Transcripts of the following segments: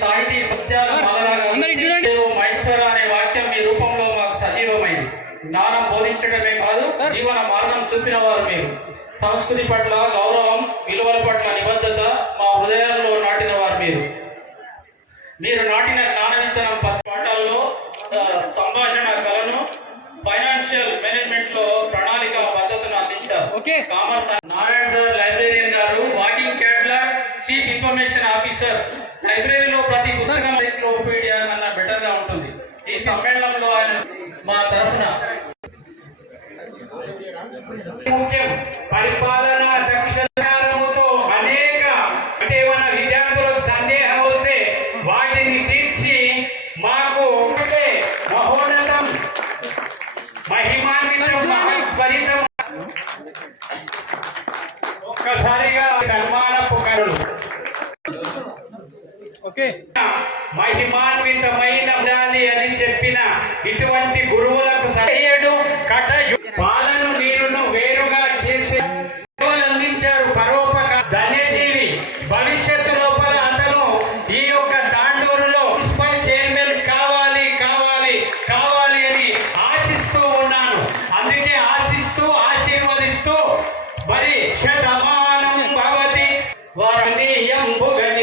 సాహితీ సత్యాలు మహేశ్వర అనే వాక్యం మీ రూపంలో మాకు సజీవమైంది. జ్ఞానం బోధించడమే కాదు జీవన మార్గం చూపిన వారు మీరు. సంస్కృతి పట్ల గౌరవం విలువల పట్ల నిబద్ధత మా హృదయాల్లో నాటిన వారు మీరు. మీరు నాటిన జ్ఞాన విత్తనం పచ్చ పాఠాల్లో సంభాషణ కళను ఫైనాన్షియల్ మేనేజ్మెంట్లో ప్రణాళిక పద్ధతులను అందించారు. కామర్స్ చీఫ్ ఇన్ఫర్మేషన్ ఆఫీసర్ లైబ్రరీలో ప్రతి పుస్తకం కన్నా బెటర్గా ఉంటుంది. ఈ సమ్మేళనంలో ఆయన మా తరఫున. ముఖ్యం పరిపాలన మహిమాన్వితమైన ఉండాలి అని చెప్పిన ఇటువంటి గురువులకు సహాయుడు కట పాలను నీరును వేరుగా చేసి అందించారు పరోపక ధన్యజీవి. భవిష్యత్తు లోపల అతను ఈ యొక్క తాండూరులో మున్సిపల్ చైర్మన్ కావాలి కావాలి కావాలి అని ఆశిస్తూ ఉన్నాను. అందుకే ఆశిస్తూ ఆశీర్వదిస్తూ మరి శతమానం భవతి. వారణీయంబుగ నిలిపి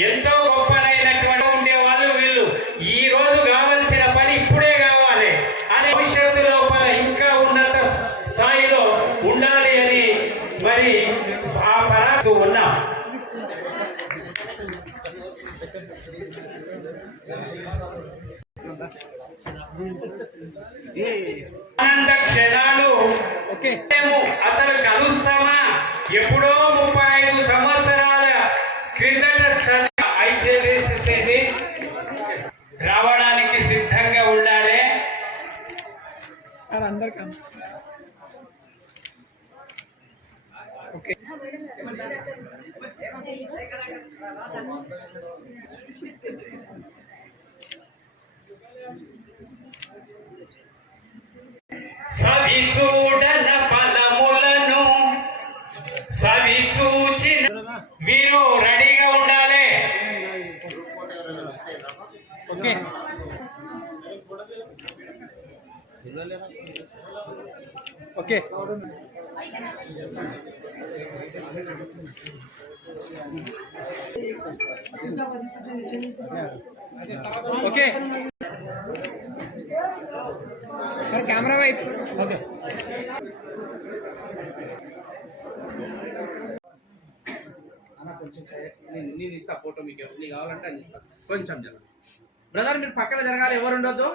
ఎంతో గొప్పనైనటువంటి ఉండే వాళ్ళు. వీళ్ళు ఈ రోజు కావలసిన పని ఇప్పుడే కావాలి అని భవిష్యత్తు లోపల ఇంకా ఉన్నత స్థాయిలో ఉండాలి అని మరి ఆ పరాసు ఉన్నాం. ఆనంద క్షణాలు అసలు కలుస్తామా? ఎప్పుడో ముప్పై ఐదు సంవత్సరాల క్రిందట రావడానికి సిద్ధంగా ఉండాలి. ఓకే. సవి చూడన ఫలములను సవి చూచిన వీరు రెడీగా ఉండాలి okay. Okay. Okay. Sir camera వైపు. ఓకే. అన్న కొంచెం నేను ఇస్తా ఫోటో మీకు. నీకు కావాలంటే అని ఇస్తా. కొంచెం జర బ్రదర్ మీరు పక్కన జరగాలి ఎవరు ఉండొద్దు?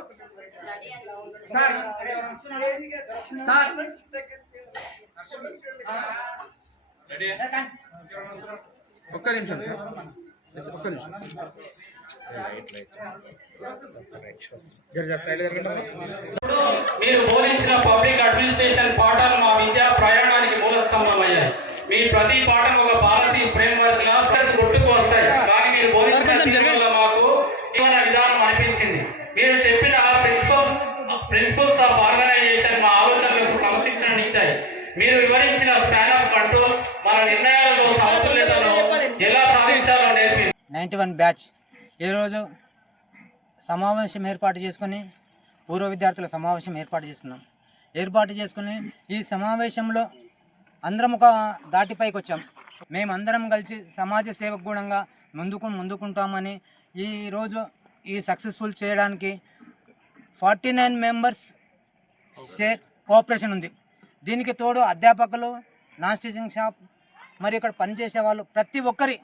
సార్. సార్. ఒక్క నిమిషం ఒక్క నిమిషం. మీరు బోధించిన పబ్లిక్ అడ్మినిస్ట్రేషన్ పాఠాలు మా విద్యా ప్రయాణానికి మూలస్తంభమయ్యాయి మీ ప్రతి పాఠం ఒక పాలసీ ఫ్రేమ్వర్క్ లా ప్లస్ గుర్తుకు వస్తాయి కానీ మీరు బోధించిన సార్, కొంచెం జరగండి. తీరులో మాకు జీవన వచ్చింది మీరు చెప్పిన ప్రిన్సిపల్ ప్రిన్సిపల్స్ ఆఫ్ ఆర్గనైజేషన్ మా ఆలోచనలకు క్రమశిక్షణనిచ్చాయి మీరు వివరించిన స్పాన్ ఆఫ్ కంట్రోల్ మన నిర్ణయాలలో సమతుల్యతను ఎలా సాధించాలో నేర్పి నైంటీ వన్ బ్యాచ్. ఈరోజు సమావేశం ఏర్పాటు చేసుకుని పూర్వ విద్యార్థుల సమావేశం ఏర్పాటు చేసుకున్నాం. ఏర్పాటు చేసుకుని ఈ సమావేశంలో అందరం ఒక దాటిపైకి వచ్చాం. మేమందరం కలిసి సమాజ సేవకు గుణంగా ముందుకు ముందుకుంటామని ఈరోజు ఈ సక్సెస్ఫుల్ చేయడానికి forty nine members share cooperation ఉంది. దీనికి తోడు అధ్యాపకులు నాన్ స్టిచింగ్ షాప్ మరి ఇక్కడ పనిచేసే వాళ్ళు ప్రతి ఒక్కరి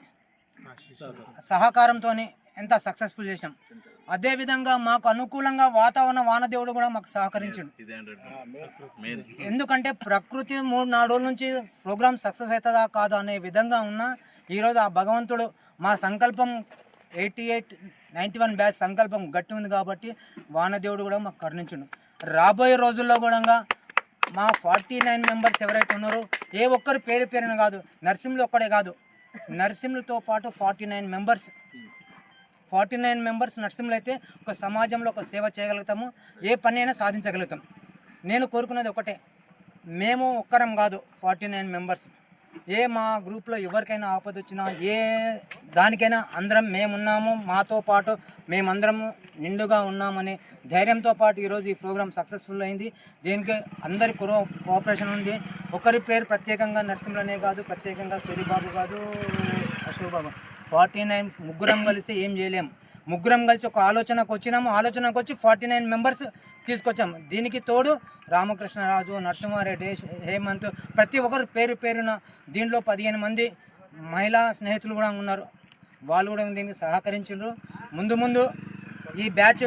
సహకారంతో ఎంత సక్సెస్ఫుల్ చేసాం అదేవిధంగా మాకు అనుకూలంగా వాతావరణ వానదేవుడు కూడా మాకు సహకరించాడు. ఎందుకంటే ప్రకృతి మూడు నాలుగు రోజుల నుంచి ప్రోగ్రామ్ సక్సెస్ అవుతుందా కాదా అనే విధంగా ఉన్న ఈరోజు ఆ భగవంతుడు మా సంకల్పం eighty eight ninety one batch సంకల్పం గట్టి ఉంది కాబట్టి వానదేవుడు కూడా మాకు కరుణించుడు. రాబోయే రోజుల్లో కూడా మా ఫార్టీ నైన్ మెంబర్స్ ఎవరైతే ఉన్నారో ఏ ఒక్కరు పేరు పేరున కాదు నర్సింహులు ఒక్కడే కాదు. నర్సింహులతో పాటు forty nine members forty nine members Narsimhulu అయితే ఒక సమాజంలో ఒక సేవ చేయగలుగుతాము ఏ పని అయినా సాధించగలుగుతాం. నేను కోరుకునేది ఒకటే మేము ఒక్కరం కాదు ఫార్టీ నైన్ మెంబర్స్. ఏ మా గ్రూప్లో ఎవరికైనా ఆపద వచ్చినా ఏ దానికైనా అందరం మేమున్నాము మాతో పాటు మేమందరము నిండుగా ఉన్నామని ధైర్యంతో పాటు ఈరోజు ఈ ప్రోగ్రామ్ సక్సెస్ఫుల్ అయింది. దీనికి అందరి కోఆ కోఆపరేషన్ ఉంది. ఒకరి పేరు ప్రత్యేకంగా నరసింహనే కాదు ప్రత్యేకంగా సూరిబాబు కాదు అశోక్ బాబు. ఫార్టీ నైన్ ముగ్గురం కలిసి ఏం చేయలేము ముగ్గురం కలిసి ఒక ఆలోచనకు వచ్చినాము. ఆలోచనకు వచ్చి ఫార్టీ నైన్ మెంబర్స్ తీసుకొచ్చాము దీనికి తోడు రామకృష్ణరాజు నరసింహారెడ్డి హేమంత్ ప్రతి ఒక్కరు పేరు పేరున దీంట్లో పదిహేను మంది మహిళా స్నేహితులు కూడా ఉన్నారు. వాళ్ళు కూడా దీనికి సహకరించారు ముందు ముందు ఈ బ్యాచ్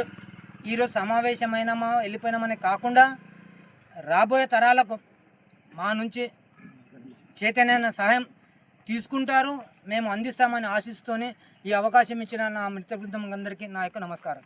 ఈరోజు సమావేశమైనామా వెళ్ళిపోయినామని కాకుండా రాబోయే తరాలకు మా నుంచి చైతన్య సహాయం తీసుకుంటారు. మేము అందిస్తామని ఆశిస్తూనే ఈ అవకాశం ఇచ్చిన నా మిత్ర బృందం అందరికీ నా యొక్క నమస్కారం.